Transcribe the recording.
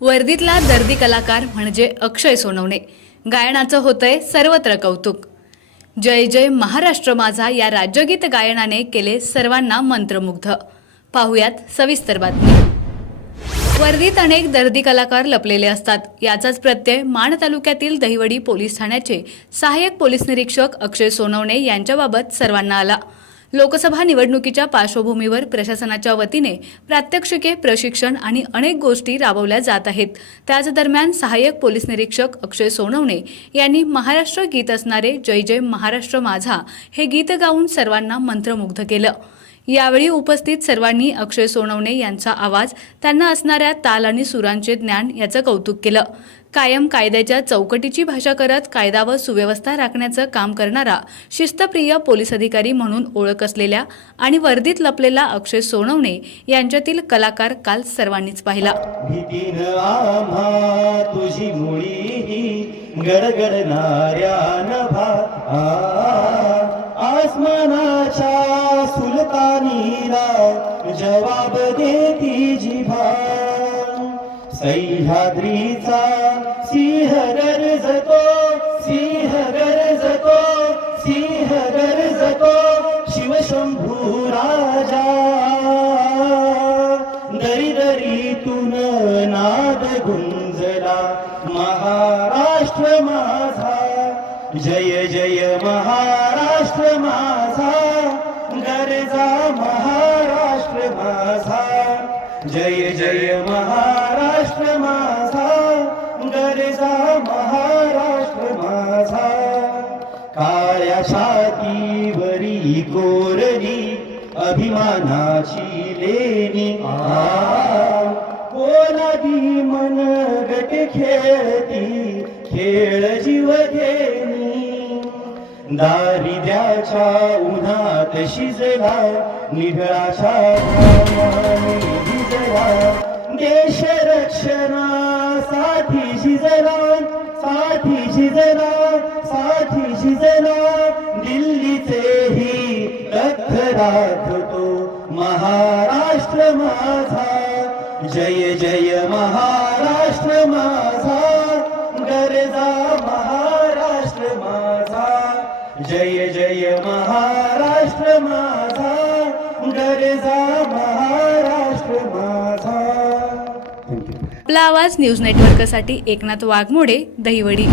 वर्दीतला दर्दी कलाकार म्हणजे अक्षय सोनवणे गायनाचं होतंय सर्वत्र कौतुक। जय जय महाराष्ट्र माझा या राज्यगीत गायनाने केले सर्वांना मंत्रमुग्ध। पाहुयात सविस्तर बातमी। वर्दीत अनेक दर्दी कलाकार लपलेले असतात, याचाच प्रत्यय माण तालुक्यातील दहिवडी पोलीस ठाण्याचे सहाय्यक पोलीस निरीक्षक अक्षय सोनवणे यांच्याबाबत सर्वांना आला। लोकसभा निवडणुकीच्या पार्श्वभूमीवर प्रशासनाच्या वतीने प्रात्यक्षिके, प्रशिक्षण आणि अनेक गोष्टी राबवल्या जात आहेत। त्याच दरम्यान सहाय्यक पोलीस निरीक्षक अक्षय सोनवणे यांनी महाराष्ट्र गीत असणारे जय जय महाराष्ट्र माझा हे गीत गाऊन सर्वांना मंत्रमुग्ध केलं। यावेळी उपस्थित सर्वांनी अक्षय सोनवणे यांचा आवाज, त्यांना असणाऱ्या ताल आणि सुरांचे ज्ञान याचं कौतुक केलं। कायम कायद्याच्या चौकटीची भाषा करत कायदा व सुव्यवस्था राखण्याचं काम करणारा शिस्तप्रिय पोलीस अधिकारी म्हणून ओळख असलेल्या आणि वर्दीत लपलेला अक्षय सोनवणे यांच्यातील कलाकार काल सर्वांनीच पाहिला। तुझी मुळी गडगडणाऱ्या नभा आसमानाच्या सुलतानीला जवाब देती जिभा सह्याद्रीचा सिंह गरजतो सिंह गरजतो सिंह गरजतो शिवशंभू राजा दरी दरीतून नाद गुंजला महाराष्ट्र माझा जय जय महाराष्ट्र माझा गरजा महाराष्ट्र माझा जय जय महाराष्ट्र माझा गरजा महाराष्ट्र माझा काळ्या छातीवरी कोरली अभिमानाची लेणी पोलादी मन गट खेळती खेळ जीव घेणी दारिद्र्याच्या उन्हात शिजला निघळाच्या घामाने भिजला देश रक्षणासाठी शिजला साठी शिजला साठी शिजला दिल्लीचेही लख राखतो महाराष्ट्र माझा जय जय महाराष्ट्र माझा गरजा महाराष्ट्र माझा जय जय महाराष्ट्र माझा गरजा महाराष्ट्र माझा। आपला आवाज न्यूज नेटवर्कसाठी एकनाथ वाघमोडे, दहिवडी।